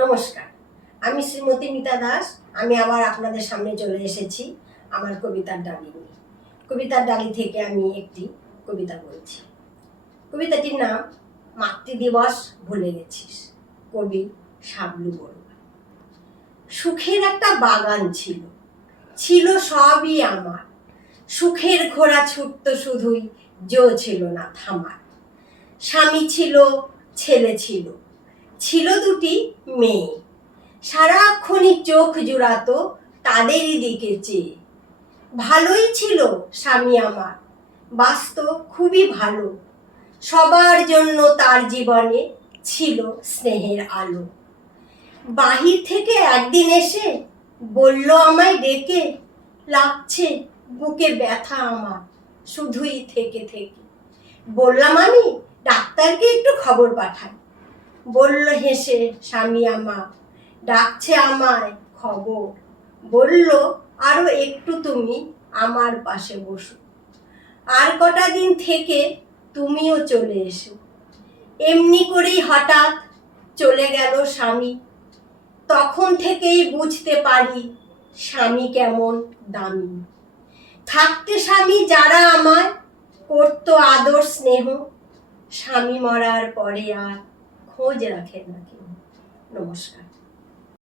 নমস্কার, আমি শ্রীমতী মিতা দাস। আমি আবার আপনাদের সামনে চলে এসেছি আমার কবিতার ডালি নিয়ে। কবিতার ডালি থেকে আমি একটি কবিতা বলছি। কবিতাটির নাম মাতৃদিবস ভুলে গেছিস, কবি শাবলু বড়ুয়া। সুখের একটা বাগান ছিল, ছিল সবই আমার। সুখের ঘোড়া ছুটতো শুধুই, জো ছিল না থামার। স্বামী ছিল, ছেলে ছিল, ছিল দুটি মেয়ে। সারাক্ষণই চোখ জুড়াতো তাদেরই দিকে চেয়ে। ভালোই ছিল স্বামী আমার, বাসতো খুবই ভালো। সবার জন্য তার জীবনে ছিল স্নেহের আলো। বাহির থেকে একদিন এসে বলল আমায় ডেকে, লাগছে বুকে ব্যথা আমার শুধুই থেকে থেকে। বললাম আমি ডাক্তারকে একটু খবর পাঠাই। বলল হেসে স্বামী আমার, ডাকছে আমায় খবর। বলল আরো একটু তুমি আমার পাশে বসো, আর কটা দিন থেকে তুমিও চলে এসো। এমনি করেই হঠাৎ চলে গেল স্বামী। তখন থেকেই বুঝতে পারি স্বামী কেমন দামি। থাকতে স্বামী যারা আমায় করতো আদর স্নেহ, স্বামী মরার পরে আর খোঁজ রাখে না কেউ। নমস্কার।